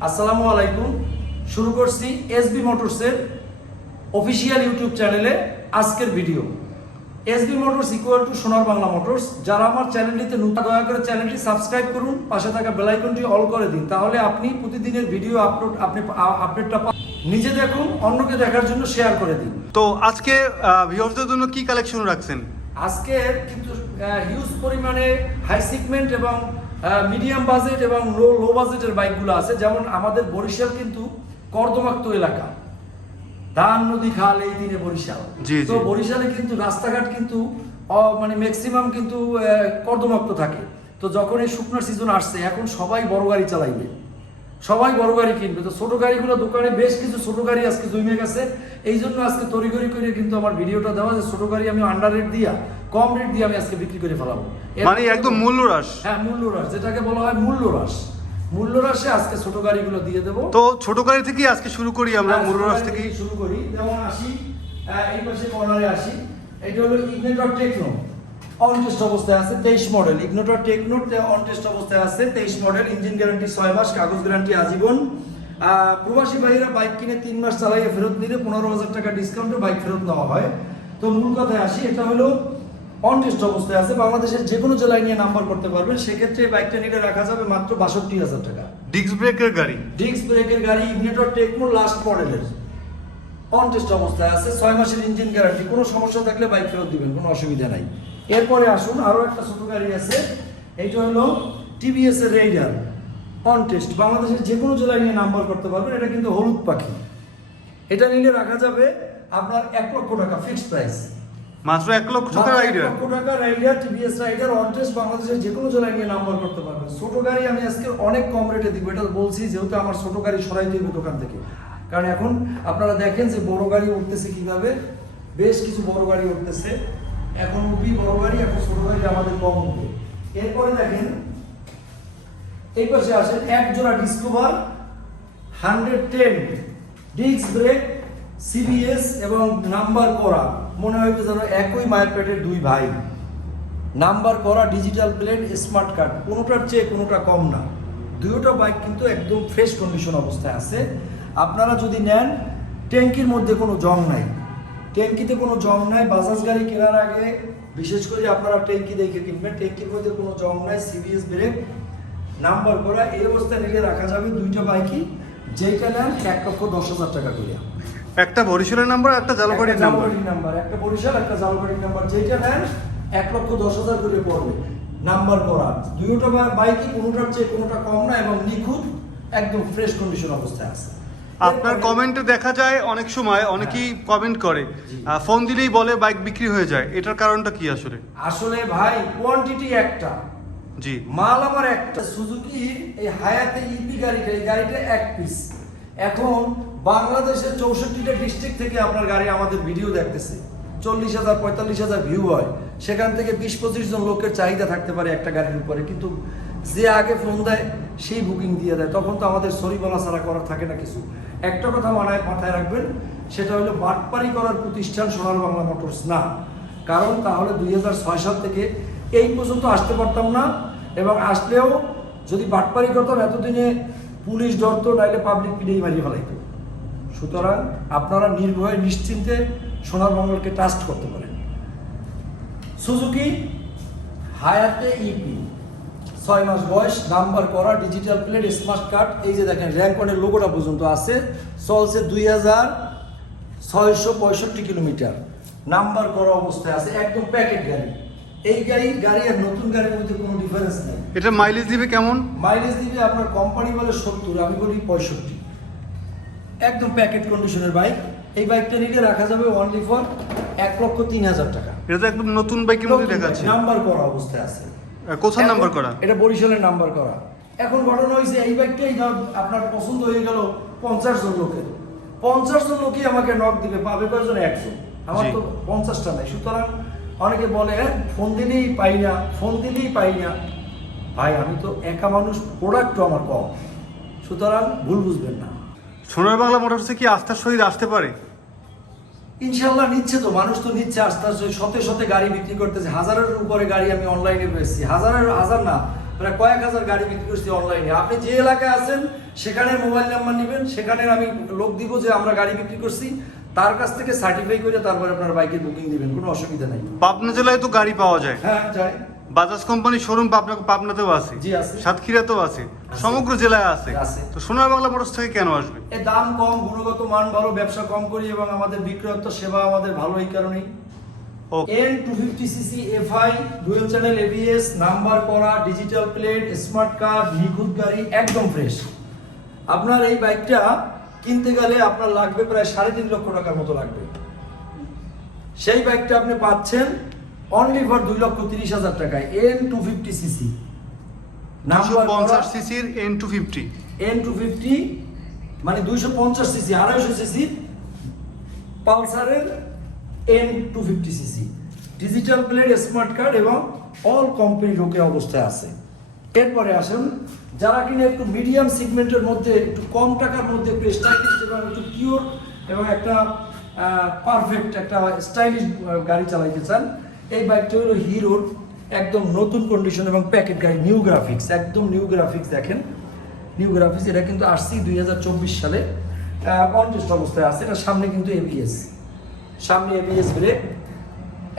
আসসালামু আলাইকুম। শুরু করছি এস এসবি মোটরসের অফিসিয়াল ইউটিউব চ্যানেলে আজকের video. SB motors equal to Sonar Bangla motors. যারা আমার চ্যানেলটিতে নতুন দয়া করে চ্যানেলটি সাবস্ক্রাইব করুন পাশে থাকা বেল আইকনটি অল করে দিন তাহলে আপনি প্রতিদিনের ভিডিও আপলোড আপনি আপডেটটা পা- নিজে দেখুন অন্যকে দেখার জন্য শেয়ার করে দিন। তো আজকে ভিউয়ার্সদের জন্য কি কালেকশন রাখছেন? আজকে কিন্তু হিউজ পরিমাণে হাই সিগমেন্ট এবং মিডিয়াম বাজেট এবং লো লো বাজেটের বাইকগুলো আছে। যেমন আমাদের বরিশাল কিন্তু কর্দমাক্ত এলাকা। ধান নদী খাল এই দিনে বরিশাল। তো বরিশালে কিন্তু রাস্তাঘাট কিন্তু মানে ম্যাক্সিমাম কিন্তু কর্দমাক্ত থাকে। তো যখন এই শুকনার সিজন আসছে এখন সবাই বড় গাড়ি চালাইবে। সবাই বড় গাড়ি কিনবে। তো ছোট গাড়িগুলো দোকানে বেশ কিছু ছোট গাড়ি আজকে জমে গেছে। এই জন্য আজকে তড়িঘড়ি করে কিন্তু আমার ভিডিওটা দেওয়া যে ছোট গাড়ি আমি আন্ডার রেট দিয়া কম রেট দিয়ে আমি আজকে বিক্রি করে ফেলাবো। মানে একদম মূল্য হ্রাস। হ্যাঁ মূল্য হ্রাস। যেটাকে বলা হয় মূল্য হ্রাস। মূল্য হ্রাসে আজকে ছোট গাড়িগুলো দিয়ে দেবো। তো ছোট গাড়ি থেকেই আজকে শুরু করি আমরা হ্যাঁ, মূল্য হ্রাস থেকেই। থেকে শুরু করি। যেমন আসি এই পাশে কর্নারে আসি। এটা হলো ইগনেটর টেকনো অন টেস্ট অবস্থায় আছে তেইশ model Ignitor techno on test অবস্থায় আছে তেইশ মডেল ইঞ্জিন গ্যারান্টি ছয় মাস কাগজ গ্যারান্টি আজীবন। প্রবাসী ভাইরা বাইক কিনে তিন মাস চালাইয়ে ফেরত নিলে পনেরো হাজার টাকা ডিসকাউন্টে বাইক ফেরত নেওয়া হয়। তো মূল কথায় আসি এটা হলো অন টেস্ট অবস্থায় আছে বাংলাদেশের যে কোনো জেলায় নিয়ে নাম্বার করতে পারবেন। সেক্ষেত্রে এই বাইকটা নিলে রাখা যাবে মাত্র বাষট্টি হাজার টাকা। ডিস্ক ব্রেকের গাড়ি? ডিস্ক ব্রেকের গাড়ি ইগনিটর টেকনো লাস্ট মডেলের অন টেস্ট অবস্থায় আছে ছয় মাসের ইঞ্জিন গ্যারান্টি কোনো সমস্যা থাকলে বাইক ফেরত দিবেন কোনো অসুবিধা নাই। এরপরে আসুন আরও একটা ছোট গাড়ি আছে। এইটা হলো টিভিএস এর রেইডার অন টেস্ট বাংলাদেশের যে কোনো জেলায় নিয়ে নাম্বার করতে পারবেন এটা কিন্তু হলুদ পাখি। এটা নিলে রাখা যাবে আপনার এক লক্ষ টাকা ফিক্সড প্রাইস মাত্র এক লক্ষ টাকা রাইডার লক্ষ টাকা রাইডার টিভিএস রাইডার অনটেস্ট বাংলাদেশের যে কোনো জেলায় নিয়ে নাম্বার করতে পারবেন ছোট গাড়ি আমি আজকে অনেক কম রেটে দিব এটা বলছি যেহেতু আমার ছোট গাড়ি সরাই দিবে দোকান থেকে। কারণ এখন আপনারা দেখেন যে বড় গাড়ি উঠতেছে কীভাবে বেশ কিছু বড় গাড়ি উঠতেছে। এখন উঠবি বড় গাড়ি এখন ছোট গাড়ি আমাদের কম উঠবে। এরপরে দেখেন এই পাশে আসেন এক জোড়া Discover hundred ten disc brake CBS এবং নাম্বার করা। মনে হয় যেন একই মায়ের পেটের দুই ভাই। নাম্বার করা ডিজিটাল প্লেট স্মার্ট কার্ড। কোনোটার চেয়ে কোনোটা কম না। দুটোটা বাইক কিন্তু একদম ফ্রেশ কন্ডিশন অবস্থায় আছে। আপনারা যদি নেন, ট্যাঙ্কির মধ্যে কোনো জং নাই। ট্যাঙ্কিতে কোনো জং নাই, বাজাজ গাড়ি কেনার আগে বিশেষ করে আপনারা ট্যাঙ্কি দেখে কিনবেন। ট্যাঙ্কির মধ্যে কোনো জং নাই সিবিএস ব্রেক। নাম্বার করা, এই অবস্থায় নিলে রাখা যাবে দুইটা বাইকই। যেইটা নেন এক লক্ষ দশ হাজার টাকা করে একটা বরিশালের নাম্বার একটা জালবাড়ির নাম্বার। নাম্বার একটা বরিশাল একটা জালবাড়ির নাম্বার। যেটা নেন এক লক্ষ দশ হাজার করে পড়বে। নাম্বার করা দুইটা বাইকই কোনোটার চেয়ে কোনোটা কম না এবং নিখুঁত একদম ফ্রেশ কন্ডিশন অবস্থায় আছে। আপনার কমেন্টে দেখা যায় অনেক সময় অনেকেই কমেন্ট করে ফোন দিলেই বলে বাইক বিক্রি হয়ে যায়। এটার কারণটা কি আসলে? আসলে ভাই কোয়ান্টিটি একটা। জি। মাল আমার একটা। সুজুকি এই হায়াতে ইপি গাড়িটা এই গাড়িটা এক পিস এখন বাংলাদেশের চৌষট্টিটা ডিস্ট্রিক্ট থেকে আপনার গাড়ি আমাদের ভিডিও দেখতেছে। চল্লিশ হাজার, পঁয়তাল্লিশ হাজার ভিউ হয়। সেখান থেকে বিশ পঁচিশ জন লোকের চাহিদা থাকতে পারে একটা গাড়ির উপরে। কিন্তু যে আগে ফোন দেয়, সেই বুকিং দিয়ে দেয়। তখন তো আমাদের সরি বলা ছাড়া করার থাকে না কিছু। একটা কথা মানায় মাথায় রাখবেন, সেটা হলো বাটপারি করার প্রতিষ্ঠান সোনার বাংলা মোটরস না। কারণ তাহলে দুই হাজার ছয় সাল থেকে এই পর্যন্ত আসতে পারতাম না। এবং আসলেও যদি বাটপারি করতাম, এতদিনে পুলিশ ডরতো নাইলে পাবলিক পিড়েই মারিয়ে ফেলাইতো। সুতরাং আপনারা নির্ভয়ে নিশ্চিন্তে সোনার বাংলাকে ট্রাস্ট করতে পারেন। সুজুকি হায়াতে ইপি ছয় মাস বয়স নাম্বার করা ডিজিটাল প্লেট স্মার্ট কার্ড এই যে দেখেন র্যাঙ্ক ওয়ানের লোগোটা পর্যন্ত আছে চলছে দুই হাজার ছয়শো পঁয়ষট্টি কিলোমিটার। নাম্বার করা অবস্থায় আছে একদম প্যাকেট গাড়ি। এই গাড়ি গাড়ি আর নতুন গাড়ির মধ্যে কোনো ডিফারেন্স নেই। এটা মাইলেজ দিবে কেমন? মাইলেজ দিবে আপনার কোম্পানি বলে সত্তর আমি বলি পঁয়ষট্টি। একদম প্যাকেট কন্ডিশনের বাইক এই বাইকটা নিলে রাখা যাবে অনলি ফর এক লক্ষ তিন হাজার টাকা। এটা তো একদম নতুন বাইকের মধ্যে দেখাচ্ছে। নাম্বার করা অবস্থায় আছে। কোথায় নাম্বার করা? এটা বরিশালের নাম্বার করা। এখন ঘটনা হয়েছে এই বাইকটাই ধর আপনার পছন্দ হয়ে গেল পঞ্চাশ জন লোকের। পঞ্চাশ জন লোকই আমাকে নক দিবে পাবে কয়জন? একজন। আমার। তো পঞ্চাশটা নাই। সুতরাং অনেকে বলে "হ্যাঁ, ফোন দিলেই পাই না ফোন দিলেই পাই না। ভাই আমি তো একা মানুষ প্রোডাক্টও আমার কম। সুতরাং ভুল বুঝবেন না। সোনার বাংলা মোটরসে কি আস্থার সহিত আসতে পারে? ইনশাল্লাহ নিচ্ছে তো মানুষ তো নিচ্ছে আস্তে আস্তে শতে শতে গাড়ি বিক্রি করতেছে। হাজারের উপরে গাড়ি আমি অনলাইনে পেয়েছি হাজারের হাজার না প্রায় কয়েক হাজার গাড়ি বিক্রি করছি অনলাইনে আপনি যে এলাকায় আছেন সেখানে মোবাইল নাম্বার নেবেন। সেখানে আমি লোক দিব যে আমরা গাড়ি বিক্রি করছি। তার কাছ থেকে সার্টিফাই করে তারপরে আপনার বাইকের বুকিং দিবেন কোনো অসুবিধা নাই। পাবনা জেলায় তো গাড়ি পাওয়া যায়। হ্যাঁ যাই বাজাজ কোম্পানির শোরুম পাবনা পাবনাতেও আছে। জি, আছে। সাতক্ষীরাতেও আছে। সমগ্র জেলায় আছে। তো সোনার বাংলা মোটরস থেকে কেন আসবে? এর দাম কম গুণগত মান ভালো ব্যবসা কম করি এবং আমাদের বিক্রয়ত্ব সেবা আমাদের ভালো এই কারণেই। N two fifty CC FI dual channel ABS number করা ডিজিটাল প্লেট স্মার্ট কার্ড নিখুঁত গাড়ি একদম ফ্রেশ আপনার এই বাইকটা কিনতে গেলে আপনার লাগবে প্রায় সাড়ে তিন লক্ষ টাকার মতো লাগবে। সেই বাইকটা আপনি পাচ্ছেন অনলি ফর দুই লক্ষ তিরিশ হাজার টাকায় এন টু ফিফটি সিসি পঞ্চাশ সিসির N two fifty N two fifty মানে দুইশো পঞ্চাশ সিসি আড়াইশো CC পালসারের N two fifty CC digital plate smart card এবং অল কোম্পানি লোকে অবস্থায় আছে। এরপরে আসুন যারা কিনা একটু মিডিয়াম সেগমেন্টের মধ্যে একটু কম টাকার মধ্যে একটু স্টাইলিশ এবং একটু পিওর এবং একটা পারফেক্ট একটা স্টাইলিশ গাড়ি চালাইতে চান এই বাইকটা হলো হিরোর একদম নতুন কন্ডিশন এবং প্যাকেট গাড়ি নিউ গ্রাফিক্স একদম নিউ গ্রাফিক্স দেখেন। নিউ গ্রাফিক্স এটা কিন্তু আসছি দুই হাজার চব্বিশ সালে কন্টেস্ট অবস্থায় আছে। এটা সামনে কিন্তু এবিএস সামনে এবিএস ব্রেক।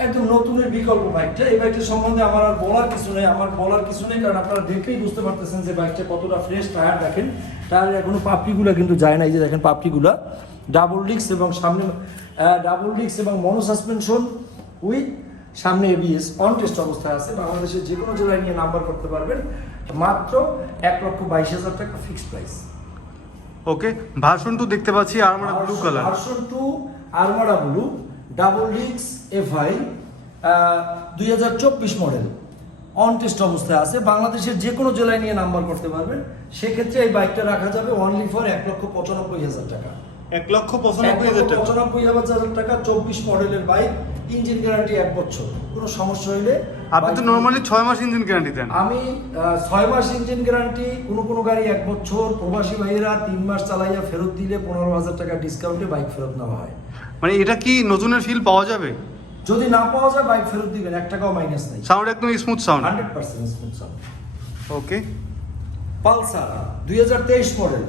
একদম নতুনের বিকল্প বাইকটা এই বাইকটা সম্বন্ধে আমার আর বলার কিছু নেই। আমার বলার কিছু নেই, কারণ আপনারা দেখলেই বুঝতে পারতেছেন যে বাইকটা কতটা ফ্রেশ টায়ার দেখেন। টায়ারের এখনও পাপড়িগুলো কিন্তু যায় না। এই যে দেখেন পাপড়িগুলা। ডাবল ডিস্ক এবং সামনে ডাবল ডিস্ক এবং মনো সাসপেনশন উইথ সামনে এবিএস অন টেস্ট অবস্থায় আছে। বাংলাদেশের যে কোনো জেলায় নিয়ে নাম্বার করতে পারবেন। মাত্র এক লক্ষ বাইশ হাজার টাকা fixed price okay version two দেখতে পাচ্ছি আর আমরা blue colour version two Armada blue double ডিক্স এফআই দুই হাজার চব্বিশ মডেল অন টেস্ট অবস্থায় আছে। বাংলাদেশের যে কোনো জেলায় নিয়ে নাম্বার করতে পারবেন। সেক্ষেত্রে এই বাইকটা রাখা যাবে অনলি ফর এক লক্ষ পঁচানব্বই হাজার টাকা। এক লক্ষ পঁচানব্বই হাজার টাকা। পঁচানব্বই হাজার টাকা চব্বিশ মডেলের বাইক ইঞ্জিন গ্যারান্টি এক বছর কোনো সমস্যা হইলে আপনি তো নর্মালি ছয় মাস ইঞ্জিন গ্যারান্টি দেন। আমি ছয় মাস ইঞ্জিন গ্যারান্টি কোনো কোনো গাড়ি এক বছর প্রবাসী ভাইয়েরা তিন মাস চালাইয়া ফেরত দিলে পনেরো হাজার টাকা ডিসকাউন্টে বাইক ফেরত নেওয়া হয়। মানে এটা কি নতুনের ফিল পাওয়া যাবে? যদি না পাওয়া যায় বাইক ফেরত দিবেন এক টাকাও মাইনাস নাই। সাউন্ড একদম smooth sound hundred percent smooth sound okay Pulsar দুই হাজার তেইশ মডেল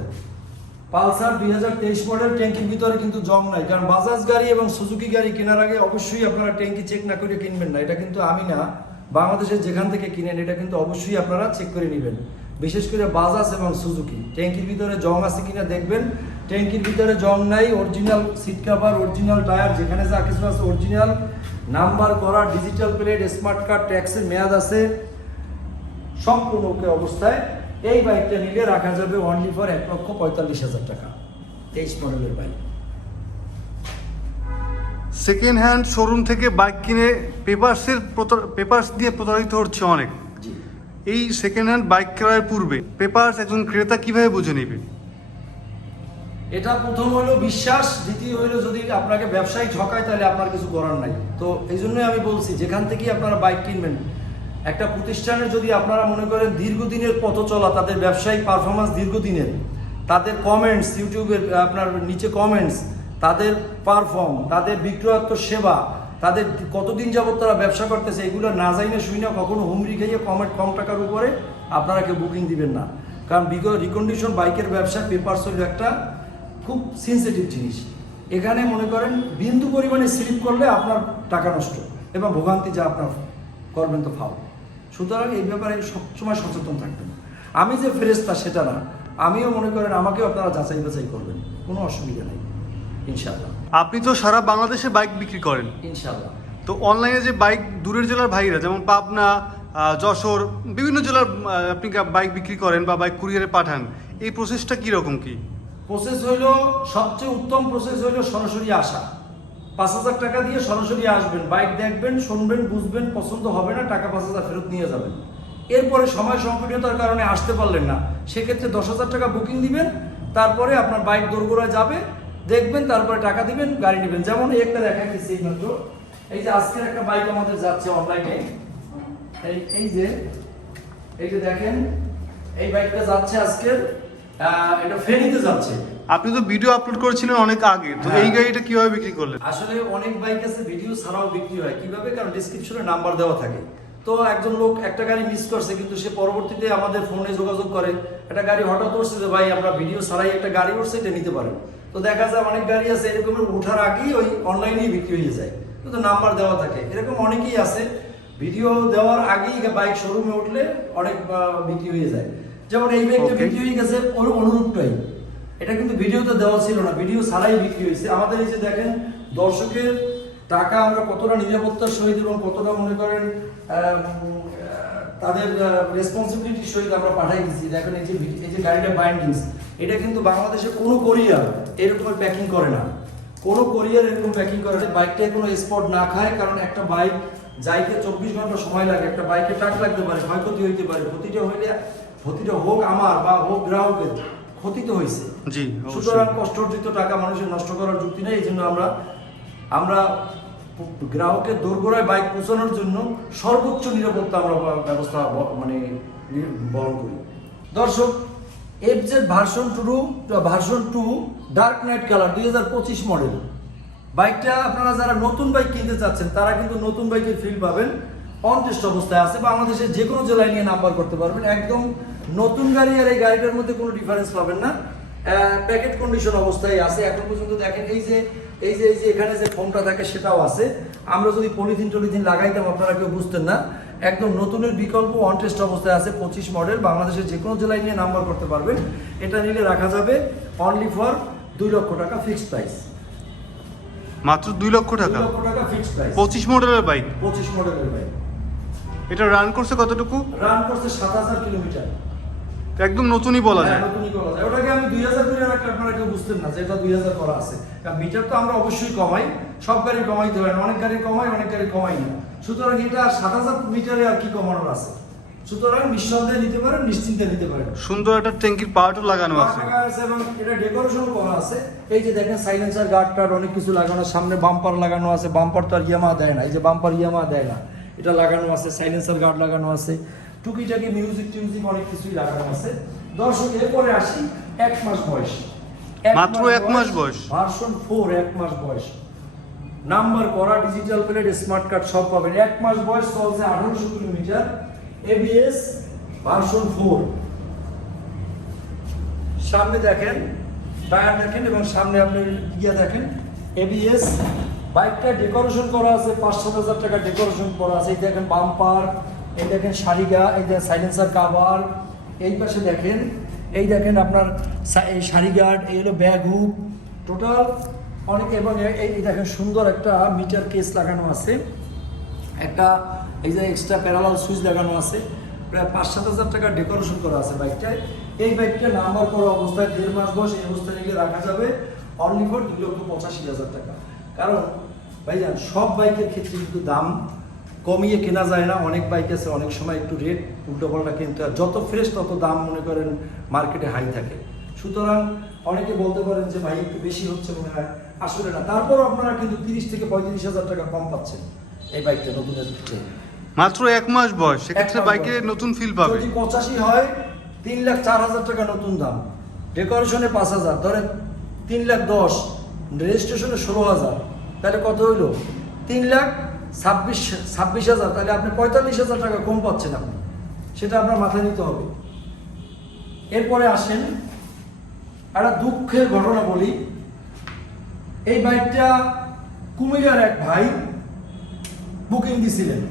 পালসার দুই হাজার তেইশ মডেল ট্যাঙ্কির ভিতরে কিন্তু জং নাই। কারণ বাজাজ গাড়ি এবং সুজুকি গাড়ি কেনার আগে অবশ্যই আপনারা ট্যাঙ্কি চেক না করে কিনবেন না। এটা কিন্তু আমি না, বাংলাদেশের যেখান থেকে কিনেন, এটা কিন্তু অবশ্যই আপনারা চেক করে নেবেন। বিশেষ করে বাজাজ এবং সুজুকি। ট্যাঙ্কির ভিতরে জং আছে কিনা দেখবেন। ট্যাঙ্কির ভিতরে জং নাই original seat cover original tyre যেখানে যা কিছু আছে অরিজিনাল নাম্বার করা ডিজিটাল প্লেট স্মার্ট কার্ড ট্যাক্সের মেয়াদ আছে। সম্পূর্ণ অবস্থায় এই বাইকটা নিলে রাখা যাবে অনলি ফর এক লক্ষ পঁয়তাল্লিশ হাজার টাকা। তেইশ মডেলের বাইক। সেকেন্ড হ্যান্ড শোরুম থেকে বাইক কিনে পেপারসের পেপারস দিয়ে প্রতারিত হচ্ছে অনেক। এই সেকেন্ড হ্যান্ড বাইক ক্রয়ের পূর্বে পেপারস একজন ক্রেতা কীভাবে বুঝে নেবে? এটা প্রথম হলো বিশ্বাস দ্বিতীয় হলো যদি আপনাকে ব্যবসায়ী ঠকায় তাহলে আপনার কিছু করার নাই। তো এই জন্যই আমি বলছি যেখান থেকেই আপনারা বাইক কিনবেন একটা প্রতিষ্ঠানে যদি আপনারা মনে করেন দীর্ঘদিনের পথ চলা, তাদের ব্যবসায়িক পারফরমেন্স দীর্ঘদিনের, তাদের কমেন্টস ইউটিউবের আপনার নিচে কমেন্টস তাদের পারফর্ম তাদের বিক্রয়াত্ম সেবা, তাদের কতদিন যাবৎ তারা ব্যবসা করতেছে, এগুলো না যাইনে শুই না, কখনো হুমরি খাইয়ে কমেন্ট কম টাকার উপরে আপনারা কেউ বুকিং দিবেন না। কারণ রিকন্ডিশন বাইকের ব্যবসা পেপারস হলো একটা খুব সেন্সিটিভ জিনিস। এখানে মনে করেন বিন্দু পরিমাণে স্লিপ করলে আপনার টাকা নষ্ট এবং ভোগান্তি যা আপনার করবেন তো ফাও সুতরাং এই ব্যাপারে সবসময় সচেতন থাকবেন। আমি যে ফেরেস্তা সেটা না। আমিও মনে করেন আমাকেও আপনারা যাচাই বাছাই করবেন। কোনো অসুবিধা নেই। ইনশাআল্লাহ। আপনি তো সারা বাংলাদেশে বাইক বিক্রি করেন। ইনশাআল্লাহ। তো অনলাইনে যে বাইক দূরের জেলার ভাইরা যেমন পাবনা যশোর বিভিন্ন জেলার আপনি বাইক বিক্রি করেন বা বাইক কুরিয়ারে পাঠান এই প্রসেসটা কীরকম কি? প্রসেস হইল সবচেয়ে উত্তম প্রসেস হইল সরাসরি আসা। পাঁচ হাজার টাকা দিয়ে সরাসরি আসবেন, বাইক দেখবেন, শুনবেন, বুঝবেন, পছন্দ হবে না, টাকা পাঁচ হাজার ফেরত নিয়ে যাবেন। এরপরে সময় সংকটতার কারণে আসতে পারলেন না। সেক্ষেত্রে দশ হাজার টাকা বুকিং দিবেন, তারপরে আপনার বাইক দোরগোড়ায় যাবে, দেখবেন, তারপরে টাকা দিবেন, গাড়ি নেবেন। যেমন একটা দেখা গেছে মাত্র এই যে আজকের একটা বাইক আমাদের যাচ্ছে অনলাইনে এই এই যে এই যে দেখেন, এই বাইকটা যাচ্ছে আজকের এটা ফেনীতে যাচ্ছে। আপনি তো ভিডিও আপলোড করেছিলেন অনেক আগে তো হ্যাঁ। এই গাড়িটা কীভাবে বিক্রি করলেন? আসলে অনেক বাইক আছে ভিডিও ছাড়াও বিক্রি হয়। কীভাবে? কারণ ডিসক্রিপশনে নাম্বার দেওয়া থাকে। তো একজন লোক একটা গাড়ি মিস করছে কিন্তু সে পরবর্তীতে আমাদের ফোনে যোগাযোগ করে। একটা গাড়ি হঠাৎ উঠছে যে ভাই আমরা ভিডিও ছাড়াই একটা গাড়ি উঠছে এটা নিতে পারেন। তো দেখা যায় অনেক গাড়ি আছে এরকম ওঠার আগেই ওই অনলাইনেই বিক্রি হয়ে যায়। কিন্তু নাম্বার দেওয়া থাকে। এরকম অনেকেই আছে। ভিডিও দেওয়ার আগেই বাইক শোরুমে উঠলে অনেক বিক্রি হয়ে যায়। যেমন এই বাইকটা. বিক্রি হয়ে গেছে ওর অনুরূপটাই। এটা কিন্তু ভিডিওতে দেওয়া ছিল না, ভিডিও ছাড়াই বিক্রি হয়েছে। আমাদের এই যে দেখেন, দর্শকের টাকা আমরা কতটা নিরাপত্তার সহিত এবং কতটা মনে করেন তাদের রেসপন্সিবিলিটির সহিত আমরা পাঠাই দিচ্ছি দেখেন এই যে এই যে গাড়িটা বাইন্ডিংস এটা কিন্তু বাংলাদেশে কোনো কোরিয়ার এরকম প্যাকিং করে না। কোনো কোরিয়ার এরকম প্যাকিং করে না। বাইকটায় কোনো স্পট না খায়, কারণ একটা বাইক যাইতে চব্বিশ ঘণ্টা সময় লাগে, একটা বাইকে টাক লাগতে পারে, ক্ষয়ক্ষতি হইতে পারে, ক্ষতিটা হইলে, ক্ষতিটা হোক আমার বা হোক গ্রাহকের। ক্ষতি তো হয়েছে। সুতরাং অবশ্যই। কষ্ট অর্জিত টাকা মানুষের নষ্ট করার যুক্তি নেই এই জন্য আমরা আমরা গ্রাহকের দোরগোড়ায় বাইক পৌঁছানোর জন্য সর্বোচ্চ নিরাপত্তা আমরা ব্যবস্থা মানে বহন করি। দর্শক F Z version two version two dark night colour দুই হাজার পঁচিশ মডেল বাইকটা আপনারা যারা নতুন বাইক কিনতে চাচ্ছেন তারা কিন্তু নতুন বাইকের ফিল পাবেন। অন টেস্ট অবস্থায় আছে বাংলাদেশের যে কোনো জেলায় নিয়ে নাম্বার করতে পারবেন। একদম নতুন গাড়ি আর এই গাড়িটার মধ্যে কোনো ডিফারেন্স পাবেন না। প্যাকেট কন্ডিশন অবস্থায় আছে। এখন পর্যন্ত দেখেন এই যে এই যে এই যে এখানে যে ফোমটা থাকে সেটাও আছে। আমরা যদি পলিথিন টলিথিন লাগাইতাম আপনারা কেউ বুঝতেন না। একদম নতুনের বিকল্প অন টেস্ট অবস্থায় আছে পঁচিশ মডেল বাংলাদেশের যে কোনো জেলায় নিয়ে নাম্বার করতে পারবেন। এটা নিলে রাখা যাবে অনলি ফর দুই লক্ষ টাকা ফিক্সড প্রাইস মাত্র দুই লক্ষ টাকা? পঁচিশ মডেলের বাইক পঁচিশ মডেলের বাইক এটা রান করছে কতটুকু? রান করছে সাত হাজার কিলোমিটার একদম নতুনই বলা হ্যাঁ, যায়। নতুনই করা যায়। ওটাকে আমি দুই হাজার করে রাখলে আপনারা কেউ বুঝতেন না যে এটা দুই হাজার করা আছে। কারণ মিটার তো আমরা অবশ্যই কমাই সব গাড়ি কমাইতে পারেন অনেক গাড়ি কমাই অনেক গাড়ি কমাই না। সুতরাং এটা সাত হাজার মিটারে আর কি কমানোর আছে? সুতরাং নিঃসন্দেহে নিতে পারেন নিশ্চিন্তে নিতে পারেন। সুন্দর একটা ট্যাঙ্কির পার্টও লাগানো আছে। এবং এটা ডেকোরেশন করা আছে। এই যে দেখেন সাইলেন্সার গার্ড টার্ড অনেক কিছু লাগানো সামনে বাম্পার লাগানো আছে। বাম্পার তো আর ইয়ামা দেয় না। এই যে বাম্পার ইয়ামা দেয় না। এটা লাগানো আছে সাইলেন্সার গার্ড লাগানো আছে। টুকিটাকি মিউজিক টিউজিক অনেক কিছুই লাগানো আছে। দর্শক এরপরে আসি এক মাস বয়স। মাত্র এক মাস বয়স? ভার্সন ফোর এক মাস বয়স। নাম্বার করা ডিজিটাল প্লেট স্মার্ট কার্ড সব পাবেন। এক মাস বয়স চলছে আঠারোশো কিলোমিটার। এবিএস ভার্সন ফোর সামনে দেখেন টায়ার দেখেন এবং সামনে আপনি ইয়ে দেখেন। এবিএস বাইকটা ডেকোরেশন করা আছে পাঁচ সাত হাজার টাকা ডেকোরেশন করা আছে। এই দেখেন বাম্পার এই দেখেন শাড়িগা, এই দেখেন সাইলেন্সার কাভার এই পাশে দেখেন, এই দেখেন আপনার এই শাড়ি গার্ড এই হলো ব্যাগ হুপ টোটাল অনেক এবং এই দেখেন সুন্দর একটা মিটার কেস লাগানো আছে। একটা, এই যে এক্সট্রা প্যারালাল সুইচ লাগানো আছে। প্রায় পাঁচ সাত হাজার টাকা ডেকোরেশন করা আছে বাইকটায় এই বাইকটা নাম্বার করা অবস্থায় দেড় মাস বয়স এই অবস্থায় নিলে রাখা যাবে অনলি ফর দুই লক্ষ পঁচাশি হাজার টাকা। কারণ, ভাইজান, সব বাইকের ক্ষেত্রে কিন্তু দাম কমিয়ে কেনা যায় না অনেক বাইক আছে অনেক সময় একটু রেট উল্টোপাল্টা কিনতে হয়। যত ফ্রেশ তত দাম মনে করেন মার্কেটে হাই থাকে। সুতরাং অনেকে বলতে পারেন যে ভাই একটু বেশি হচ্ছে মনে হয়। আসলে না তারপরও আপনারা কিন্তু তিরিশ থেকে পঁয়ত্রিশ হাজার টাকা কম পাচ্ছেন এই বাইকটা ক্ষেত্রে মাত্র এক মাস বয়স সেক্ষেত্রে বাইকে নতুন ফিল পাবে। যদি পঁচাশি হয় তিন লাখ চার হাজার টাকা নতুন দাম। ডেকোরেশনে পাঁচ হাজার। ধরেন তিন লাখ দশ রেজিস্ট্রেশনে ষোলো হাজার। তাহলে কত হইল? তিন লাখ ছাব্বিশ ছাব্বিশ হাজার, তাহলে আপনি পঁয়তাল্লিশ হাজার টাকা কম পাচ্ছেন আপনি। সেটা আপনার মাথায় নিতে হবে। এরপরে আসেন, একটা দুঃখের ঘটনা বলি। এই বাইকটা কুমিরার এক ভাই বুকিং দিছিলেন।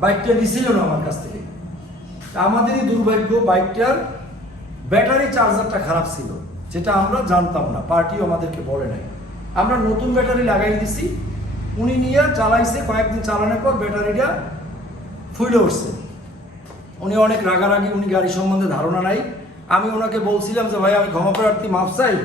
বাইকটা নিছিল না আমার কাছ থেকে। আমাদেরই দুর্ভাগ্য, বাইকটার ব্যাটারি চার্জারটা খারাপ ছিল, যেটা আমরা জানতাম না, পার্টিও আমাদেরকে বলে নাই। আমরা নতুন ব্যাটারি লাগাই দিছি উনি নিয়ে চালাইছে, কয়েকদিন চালানোর পর ব্যাটারিটা ফুলে উঠছে। উনি অনেক রাগারাগি, উনি গাড়ি সম্বন্ধে ধারণা নাই। আমি ওনাকে বলছিলাম যে, ভাই, আমি ক্ষমা প্রার্থী মাপ চাই।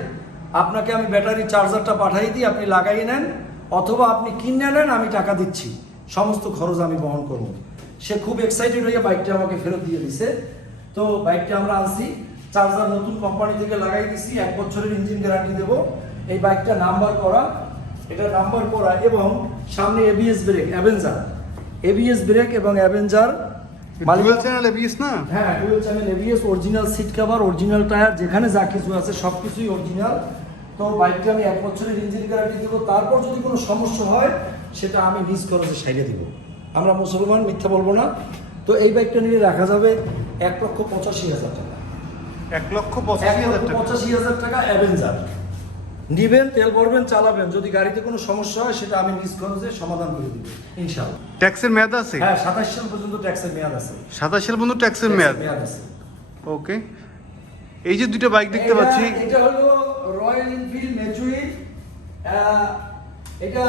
আপনাকে আমি ব্যাটারি চার্জারটা পাঠাই দিই, আপনি লাগাই নেন। অথবা আপনি কিনে নেন, আমি টাকা দিচ্ছি। সমস্ত খরচ আমি বহন করব। সে খুব এক্সাইটেড হয়ে বাইকটা আমাকে ফেরত দিয়ে দিছে। তো বাইকটা আমরা আনছি। চার্জার নতুন কোম্পানি থেকে লাগাই দিছি। এক বছরের ইঞ্জিন গ্যারান্টি দেবো। এই বাইকটা নাম্বার করা। এটা নাম্বার করা এবং সামনে ABS brake Avenger ABS brake এবং অ্যাভেঞ্জার ডুয়েল চ্যানেল এবিএস না? হ্যাঁ dual channel ABS original seat cover original tyre যেখানে যা কিছু আছে সব কিছুই অরিজিনাল তো বাইকটা আমি এক বছরের ইঞ্জিন গ্যারান্টি দেবো। তারপর যদি কোনো সমস্যা হয় সেটা আমি নিজ খরচে সাইডে দিব। আমরা মুসলমান মিথ্যা বলব না। তো এই বাইকটা নিয়ে রাখা যাবে এক লক্ষ পঁচাশি হাজার টাকা। এক লক্ষ পঁচাশি হাজার টাকা। অ্যাভেঞ্জার নিবেন তেল ভরবেন চালাবেন। যদি গাড়িতে কোনো সমস্যা হয় সেটা আমি নিজ খরচে সমাধান করে দিব ইনশাআল্লাহ। ট্যাক্সের মেয়াদ আছে? হ্যাঁ সাতাশ সাল পর্যন্ত ট্যাক্সের মেয়াদ আছে। সাতাশ সাল পর্যন্ত ট্যাক্সের মেয়াদ? মেয়াদ আছে। ওকে। এই যে দুইটা বাইক দেখতে পাচ্ছি। এটা হলো রয়্যাল এনফিল্ড ম্যাচুইট এটা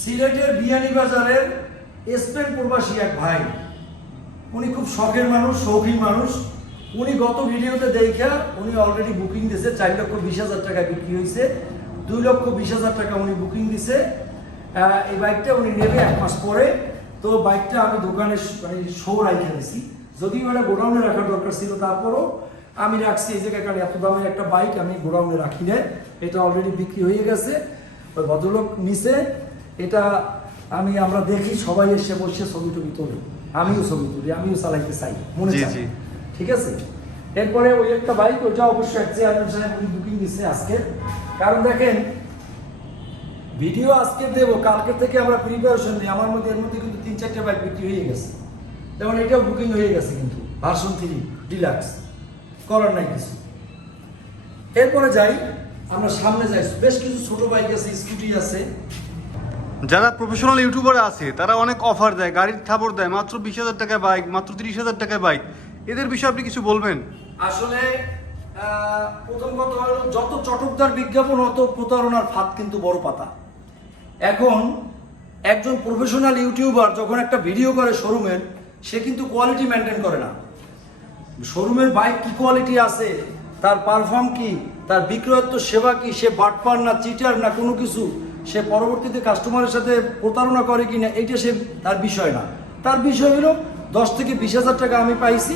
সিলেটের বিয়ানীবাজারের স্পেন প্রবাসী এক ভাই। উনি খুব শখের মানুষ শৌখিন মানুষ। উনি গত ভিডিওতে দেখা উনি অলরেডি বুকিং দিয়েছে চার লক্ষ বিশ হাজার টাকা বিক্রি হয়েছে। দুই লক্ষ বিশ হাজার টাকা উনি বুকিং দিছে। এই বাইকটা উনি নেবে এক মাস পরে। তো বাইকটা আমি দোকানে মানে শো রাইখে দিয়েছি যদিও এটা গোডাউনে রাখার দরকার ছিল তারপরও আমি রাখছি। এই জায়গায় কারণ এত দামের একটা বাইক আমি গোডাউনে রাখি না এটা অলরেডি বিক্রি হয়ে গেছে। ওই ভদ্রলোক নিছে। এটা আমি আমরা দেখি সবাই এসে বসে ছবি টবি তুলি। আমিও ছবি তুলি আমিও চালাইতে চাই। মনে চাই। ঠিক আছে? এরপরে ওই একটা বাইক ওইটা অবশ্যই এক চেয়ারম্যান সাহেব উনি বুকিং দিচ্ছে আজকে। কারণ দেখেন ভিডিও আজকে দেবো, কালকে থেকে আমরা প্রিপারেশন নিই। আমার মধ্যে, এর মধ্যে কিন্তু তিন চারটে বাইক বিক্রি হয়ে গেছে। যেমন এটাও বুকিং হয়ে গেছে কিন্তু ভার্সন থ্রি ডিলাক্স করার নাই কিছু। এরপরে যাই, আমরা সামনে যাই। বেশ কিছু ছোট বাইক আছে স্কুটি আছে। যারা প্রফেশনাল ইউটিউবার আছে, তারা অনেক অফার দেয়, গাড়ির থাপড় দেয়, মাত্র বিশ হাজার টাকায় বাইক মাত্র তিরিশ হাজার টাকায় বাইক এদের বিষয়ে আপনি কিছু বলবেন? আসলে প্রথম কথা হলো, যত চটকদার বিজ্ঞাপন অত প্রতারণার ফাঁদ কিন্তু বড় পাতা। এখন, একজন প্রফেশনাল ইউটিউবার যখন একটা ভিডিও করে শোরুমের সে কিন্তু কোয়ালিটি মেনটেন করে না। শোরুমের বাইক কি কোয়ালিটি আছে? তার পারফর্ম কি? তার বিক্রয়ত্ব সেবা কি? সে বাটপার না চিটার না কোনো কিছু? সে পরবর্তীতে কাস্টমারের সাথে প্রতারণা করে কি না এইটা সে, তার বিষয় না। তার বিষয় হলো, দশ থেকে বিশ হাজার টাকা আমি পাইছি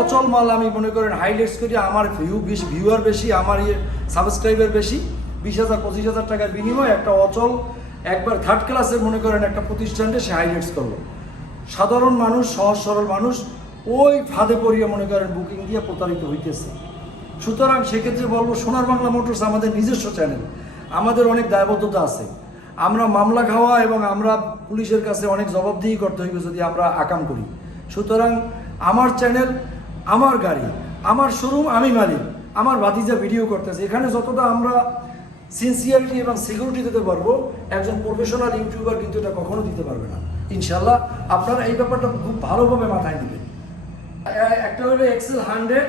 অচল মাল আমি মনে করেন হাইলাইটস করি, আমার ভিউ বেশি ভিউয়ার বেশি, আমার ইয়ে সাবস্ক্রাইবার বেশি। বিশ হাজার, পঁচিশ হাজার টাকার বিনিময়ে একটা অচল, একবার থার্ড ক্লাসের মনে করেন একটা প্রতিষ্ঠানকে সে হাইলাইটস করল। সাধারণ মানুষ, সহজ সরল মানুষ, ওই ফাঁদে পড়িয়ে মনে করেন বুকিং দিয়ে প্রতারিত হইতেছে। সুতরাং সেক্ষেত্রে বলব, সোনার বাংলা মোটরস আমাদের নিজস্ব চ্যানেল আমাদের অনেক দায়বদ্ধতা আছে। আমরা মামলা খাওয়া এবং আমরা পুলিশের কাছে অনেক জবাবদিহি করতে হইবে যদি আমরা আকাম করি। সুতরাং আমার চ্যানেল আমার গাড়ি, আমার শোরুম আমি মালিক। আমার ভাতিজা ভিডিও করতেছে। এখানে যতটা আমরা সিনসিয়ারিটি এবং সিকিউরিটি দিতে পারব, একজন প্রফেশনাল ইউটিউবার কিন্তু এটা কখনো দিতে পারবে না। ইনশাল্লাহ আপনারা এই ব্যাপারটা খুব ভালোভাবে মাথায় দিবেন একটা হলো এক্সেল হান্ড্রেড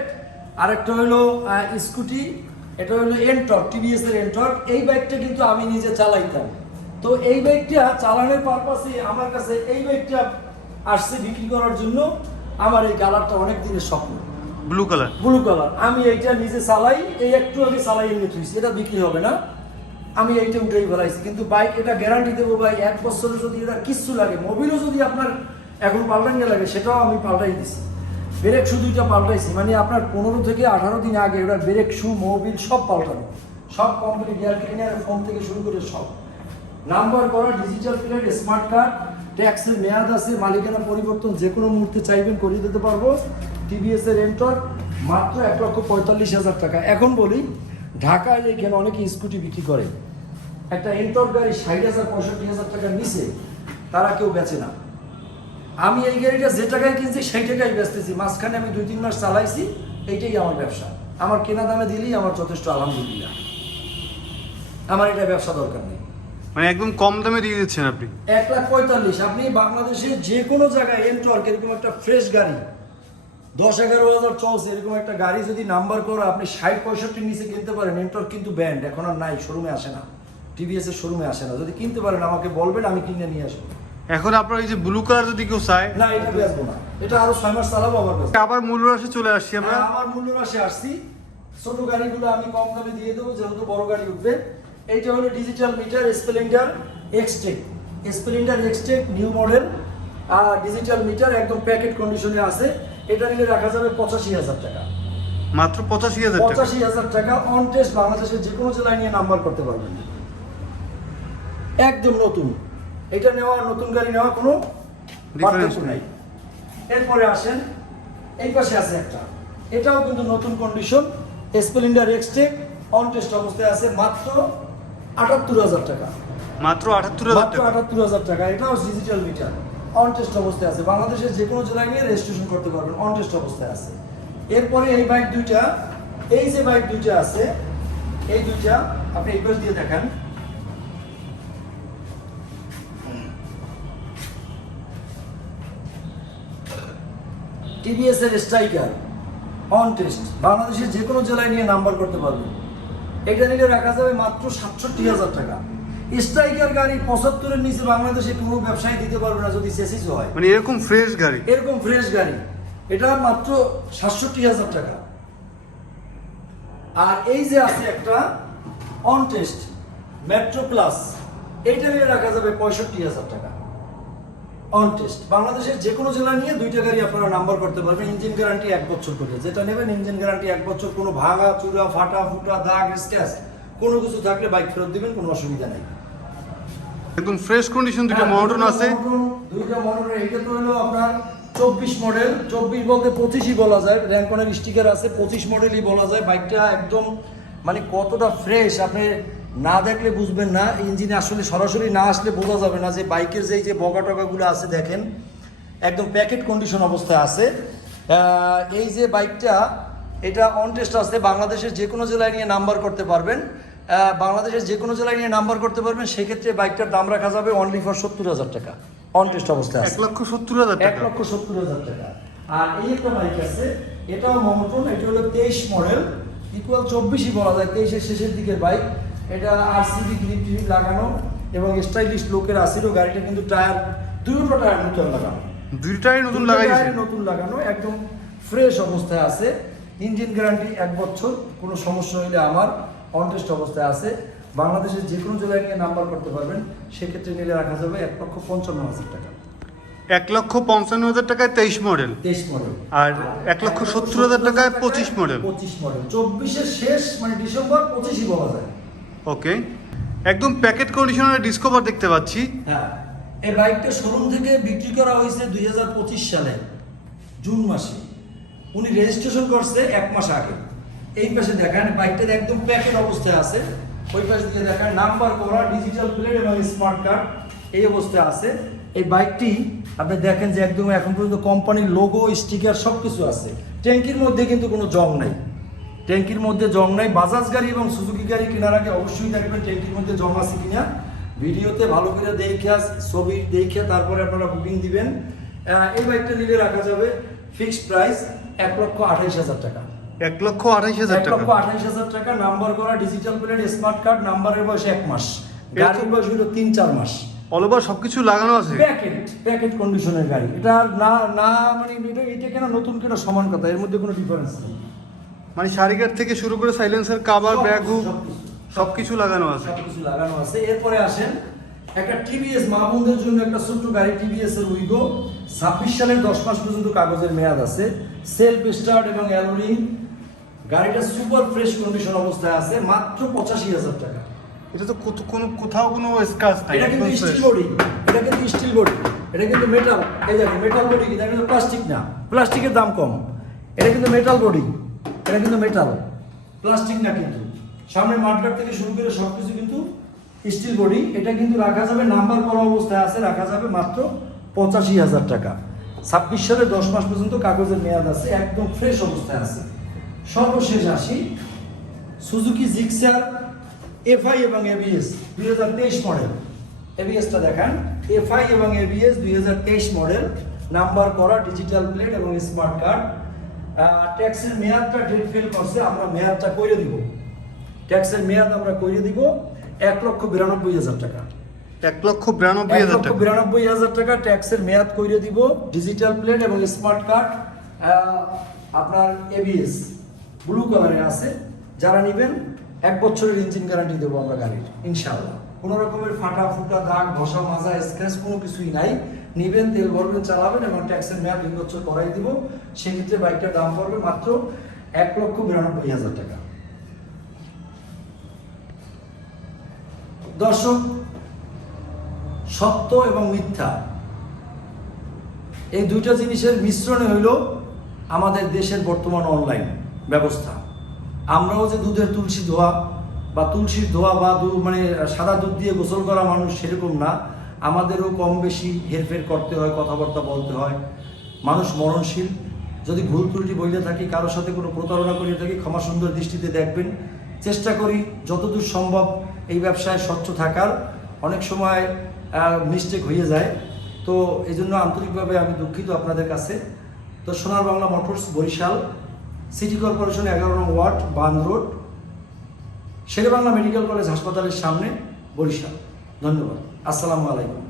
আর একটা হলো স্কুটি এটা হলো এনটক টিভিএস এর এনটক এই বাইকটা কিন্তু আমি নিজে চালাইতাম। তো এই বাইকটা চালানোর পারপাসে আমার কাছে এই বাইকটা আসছে বিক্রি করার জন্য। আমার এই কালারটা অনেক দিনের স্বপ্ন। ব্লু কালার ব্লু কালার আমি এইটা নিজে চালাই এই একটু আগে চালাই এমনি থুইছি। এটা বিক্রি হবে না। আমি এইটা উঠেই ফেলাইছি। কিন্তু বাইক এটা গ্যারান্টি দেবো ভাই এক বছরে যদি এটা কিচ্ছু লাগে মোবিলও যদি আপনার এখন পাল্টাইতে লাগে সেটাও আমি পাল্টাই দিছি। ব্রেক শু দুইটা পাল্টাইছি। মানে আপনার পনেরো থেকে আঠারো দিন আগে ওটা ব্রেক শু মোবিল সব পাল্টানো। সব কোম্পানি গিয়ার ক্লিনার ফোন থেকে শুরু করে সব। নাম্বার করা ডিজিটাল প্লেট স্মার্ট কার্ড ট্যাক্সের মেয়াদ আছে, মালিকানা পরিবর্তন যে কোনো মুহূর্তে চাইবেন, করিয়ে দিতে পারব। টিভিএস এর এন্টর মাত্র এক লক্ষ পঁয়তাল্লিশ হাজার টাকা। এখন বলি, ঢাকায় এখানে অনেকে স্কুটি বিক্রি করে। একটা এন্টর গাড়ি ষাট হাজার, পঁয়ষট্টি হাজার টাকার নিচে, তারা কেউ বেচে না। আমি এই গাড়িটা যে টাকায় কিনছি, সেই টাকায় বেচতেছি। মাঝখানে আমি দুই, তিন মাস চালাইছি, এইটাই আমার ব্যবসা। আমার কেনা দামে দিলেই আমার যথেষ্ট আলহামদুলিল্লাহ। আমার এটা ব্যবসা দরকার নেই। মানে একদম কম দামে দিয়ে দিচ্ছেন আপনি। এক লাখ পঁয়তাল্লিশ। আপনি বাংলাদেশের যে কোনো জায়গায় এনটর্ক এরকম একটা ফ্রেশ গাড়ি দশ এগারো হাজার চলছে এরকম একটা গাড়ি যদি নাম্বার করো আপনি ষাট পঁয়ষট্টির নিচে কিনতে পারেন এনটর্ক কিন্তু ব্যান্ড এখন আর নাই শোরুমে আসে না। টিভিএস এর শোরুমে আসে না। যদি কিনতে পারেন আমাকে বলবেন আমি কিনে নিয়ে আসব। এখন আপনার এই যে ব্লু কালার যদি কেউ চায় না এটা বেচবো না। এটা আরও ছয় মাস চালাবো আমার কাছে। আবার মূল্য রাশি চলে আসছি আমরা। হ্যাঁ, আমার মূল্য রাশি আসছি। ছোট গাড়িগুলো আমি কম দামে দিয়ে দেবো যেহেতু বড় গাড়ি উঠবে। এইটা হলো digital meter Splendor Xtec Splendor Xtec new model আর ডিজিটাল মিটার একদম প্যাকেট কন্ডিশনে আছে। এটা নিলে রাখা যাবে পঁচাশি হাজার টাকা। মাত্র পঁচাশি হাজার পঁচাশি হাজার টাকা অন টেস্ট বাংলাদেশের যে কোনো জেলায় নিয়ে নাম্বার করতে পারবেন। একদম নতুন। এটা নেওয়া নতুন গাড়ি নেওয়া কোনো পার্থক্য নাই। এরপরে আসেন এই পাশে আছে একটা। এটাও কিন্তু নতুন condition Splendor Xtec on test অবস্থায় আছে মাত্র আটাত্তর হাজার টাকা। মাত্র আটাত্তর মাত্র আটাত্তর হাজার টাকা। এটাও ডিজিটাল মিটার অন টেস্ট অবস্থায় আছে। বাংলাদেশের যে কোনো জেলায় নিয়ে রেজিস্ট্রেশন করতে পারবেন। অন টেস্ট অবস্থায় আছে। এরপরে এই বাইক দুইটা এই যে বাইক দুইটা আছে এই দুইটা আপনি এই পাশ দিয়ে দেখেন। টিভিএস এর স্ট্রাইকার অন টেস্ট বাংলাদেশের যে কোনো জেলায় নিয়ে নাম্বার করতে পারবেন। এটা নিলে রাখা যাবে মাত্র সাতষট্টি হাজার টাকা। স্ট্রাইকার গাড়ি পঁচাত্তরের নিচে বাংলাদেশে কোনো ব্যবসায়ী দিতে পারবে না যদি সেসিস হয়। মানে এরকম ফ্রেশ গাড়ি? এরকম ফ্রেশ গাড়ি। এটা মাত্র সাতষট্টি হাজার টাকা। আর এই যে আছে একটা অন টেস্ট মেট্রো প্লাস এইটা নিয়ে রাখা যাবে পঁয়ষট্টি হাজার টাকা। অন টেস্ট বাংলাদেশের যে কোনো জেলা নিয়ে দুইটা গাড়ি আপনারা নাম্বার করতে পারবেন ইঞ্জিন গ্যারান্টি এক বছর করে। যেটা নেবেন ইঞ্জিন গ্যারান্টি এক বছর কোনো ভাঙা চুরা ফাটা ফুটা দাগ স্ক্যাচ কোনো কিছু থাকলে বাইক ফেরত দিবেন কোনো অসুবিধা নেই। একদম ফ্রেশ কন্ডিশন দুটো হ্যাঁ, মডার্ন আছে। দুইটা মডার্ন এইটা তো হলো আপনার চব্বিশ মডেল চব্বিশ বলতে পঁচিশই বলা যায় র্যাঙ্কনের স্টিকার আছে পঁচিশ মডেলই বলা যায়। বাইকটা একদম মানে কতটা ফ্রেশ আপনি না দেখলে বুঝবেন না ইঞ্জিনে আসলে সরাসরি না আসলে বোঝা যাবে না যে বাইকের যে যে বগা টগাগুলো আছে দেখেন একদম প্যাকেট কন্ডিশন অবস্থায় আছে। এই যে বাইকটা এটা অন টেস্ট আছে বাংলাদেশের যে কোনো জেলায় নিয়ে নাম্বার করতে পারবেন। বাংলাদেশের যে কোনো জেলায় নিয়ে নাম্বার করতে পারবেন সেক্ষেত্রে বাইকটার দাম রাখা যাবে অনলি ফর সত্তর হাজার টাকা। অন টেস্ট অবস্থায় এক লক্ষ সত্তর হাজার এক লক্ষ সত্তর হাজার টাকা। আর এই একটা বাইক আছে এটাও মমটন এটা হলো তেইশ মডেল ইকুয়াল চব্বিশই বলা যায় তেইশের শেষের দিকের বাইক। এটা আর সিবি গ্রিপ ট্রিপ লাগানো এবং স্টাইলিশ লোকের আসিরও গাড়িটা কিন্তু টায়ার দুটো টায়ার নতুন লাগানো। দুইটাই নতুন লাগাইছে নতুন লাগানো একদম ফ্রেশ অবস্থায় আছে। ইঞ্জিন গ্যারান্টি এক বছর কোনো সমস্যা হলে আমার অনটেস্ট অবস্থায় আছে। বাংলাদেশের যে কোনো জেলায় নিয়ে নাম্বার করতে পারবেন সেক্ষেত্রে নিলে রাখা যাবে এক লক্ষ পঞ্চান্ন হাজার টাকা। এক লক্ষ পঞ্চান্ন হাজার টাকায় তেইশ মডেল তেইশ মডেল আর এক লক্ষ সত্তর হাজার টাকায় পঁচিশ মডেল পঁচিশ মডেল চব্বিশের শেষ মানে ডিসেম্বর পঁচিশই বলা যায়। ওকে একদম প্যাকেট কন্ডিশনের ডিসকভার দেখতে পাচ্ছি। হ্যাঁ এই বাইকটা শোরুম থেকে বিক্রি করা হয়েছে দুই সালে, জুন মাসে। উনি রেজিস্ট্রেশন করছে এক মাস আগে। এই পাশে দেখেন বাইকটা একদম প্যাকেট অবস্থায় আছে। ওই পাশে দিয়ে দেখেন নাম্বার করা ডিজিটাল প্লেট এবং স্মার্ট কার্ড এই অবস্থায় আছে। এই বাইকটি, আপনি দেখেন যে একদম এখন পর্যন্ত কোম্পানির লোগো স্টিকার সব কিছু আছে। ট্যাঙ্কির মধ্যে কিন্তু কোনো জং নাই। ট্যাঙ্কির মধ্যে জং নাই বাজাজ গাড়ি এবং সুজুকি গাড়ি কেনার আগে অবশ্যই দেখবেন ট্যাঙ্কির মধ্যে জং আছে কিনা। ভিডিওতে ভালো করে দেখে ছবি দেখে তারপরে আপনারা বুকিং দিবেন। এই বাইকটা নিলে রাখা যাবে ফিক্সড প্রাইস এক লক্ষ আঠাইশ হাজার টাকা। এক লক্ষ আঠাইশ হাজার এক টাকা। লক্ষ আঠাইশ হাজার টাকা নাম্বার করা ডিজিটাল প্লেট স্মার্ট কার্ড নাম্বারের বয়স এক মাস। গাড়ির বয়স হলো তিন চার মাস। অল ওভার সবকিছু লাগানো আছে? প্যাকেট প্যাকেট কন্ডিশনের গাড়ি। এটা না না মানে এটা এটা কেন নতুন কেনা সমান কথা? এর মধ্যে কোনো ডিফারেন্স নেই। মানে শাড়িঘাট থেকে শুরু করে সাইলেন্সার কাভার সব- ব্যাগ হুক সবকিছু। লাগানো আছে। সবকিছু লাগানো আছে। এরপরে আসেন একটা টিভিএস মা বোনদের জন্য একটা ছোট্ট গাড়ি টিভিএস এর উইগো ছাব্বিশ সালের দশ মাস পর্যন্ত কাগজের মেয়াদ আছে। সেলফ স্টার্ট এবং অ্যালোরিং গাড়িটা সুপার ফ্রেশ কন্ডিশন অবস্থায় আছে মাত্র পঁচাশি হাজার টাকা। এটা তো কোথ- কোনো কোথাও কোনো স্ক্র্যাচ নাই এটা কিন্তু স্টিল বডি এটা কিন্তু স্টিল বডি এটা কিন্তু মেটাল এই দেখেন মেটাল বডি কিন্তু এটা কিন্তু প্লাস্টিক না। প্লাস্টিকের দাম কম। এটা কিন্তু মেটাল বডি এটা কিন্তু মেটাল প্লাস্টিক না কিন্তু। সামনে মাঠঘাট থেকে শুরু করে সব কিছু কিন্তু স্টিল বডি এটা কিন্তু রাখা যাবে নাম্বার করা অবস্থায় আছে, রাখা যাবে মাত্র পঁচাশি হাজার টাকা। ছাব্বিশ সালে দশ মাস পর্যন্ত কাগজের মেয়াদ আছে, একদম ফ্রেশ অবস্থায় আছে। সর্বশেষ আসি সুজুকি জিক্সার এফআই এবং এবিএস দুই হাজার তেইশ মডেল এবিএসটা দেখান। এফআই এবং এবিএস দুই হাজার তেইশ মডেল নাম্বার করা ডিজিটাল প্লেট এবং স্মার্ট কার্ড ট্যাক্সের মেয়াদটা ডেট ফেল করছে আমরা মেয়াদটা করে দিব। ট্যাক্সের মেয়াদ আমরা করে দিব এক লক্ষ বিরানব্বই হাজার টাকা। এক লক্ষ বিরানব্বই হাজার টাকা। বিরানব্বই হাজার টাকা ট্যাক্সের মেয়াদ করে দিব ডিজিটাল প্লেট এবং স্মার্ট কার্ড আপনার এবিএস ব্লু কালারে আছে। যারা নেবেন এক বছরের ইঞ্জিন গ্যারান্টি দেবো আমরা গাড়ির ইনশাআল্লাহ। কোনো রকমের ফাটা ফুটা দাগ ঘষা মাজা স্ক্র্যাচ কোনো কিছুই নাই। নিবেন, তেল ভরবেন, চালাবেন এবং ট্যাক্সের দুই বছর করাই দিব। সেক্ষেত্রে বাইকটার দাম পড়বে মাত্র এক লক্ষ বিরানব্বই হাজার টাকা। দর্শক, সত্য এবং মিথ্যা, এই দুইটা জিনিসের মিশ্রণে হইল আমাদের দেশের বর্তমান অনলাইন ব্যবস্থা। আমরাও যে দুধের তুলসী ধোয়া বা তুলসীর ধোয়া বা মানে সাদা দুধ দিয়ে গোসল করা মানুষ সেরকম না। আমাদেরও কম বেশি হেরফের করতে হয়, কথাবার্তা বলতে হয়। মানুষ মরণশীল। যদি ভুল ত্রুটি বইলে থাকি কারোর সাথে কোনো প্রতারণা করিয়ে থাকি, ক্ষমা সুন্দর দৃষ্টিতে দেখবেন। চেষ্টা করি যতদূর সম্ভব এই ব্যবসায় স্বচ্ছ থাকার। অনেক সময় মিস্টেক হয়ে যায়। তো এই জন্য আন্তরিকভাবে আমি দুঃখিত আপনাদের কাছে। তো Sonar Bangla motors, Barishal, city corporation এগারো নং ওয়ার্ড বান রোড, শেরেবাংলা মেডিকেল কলেজ হাসপাতালের সামনে, বরিশাল। ধন্যবাদ। আসসালামু আলাইকুম।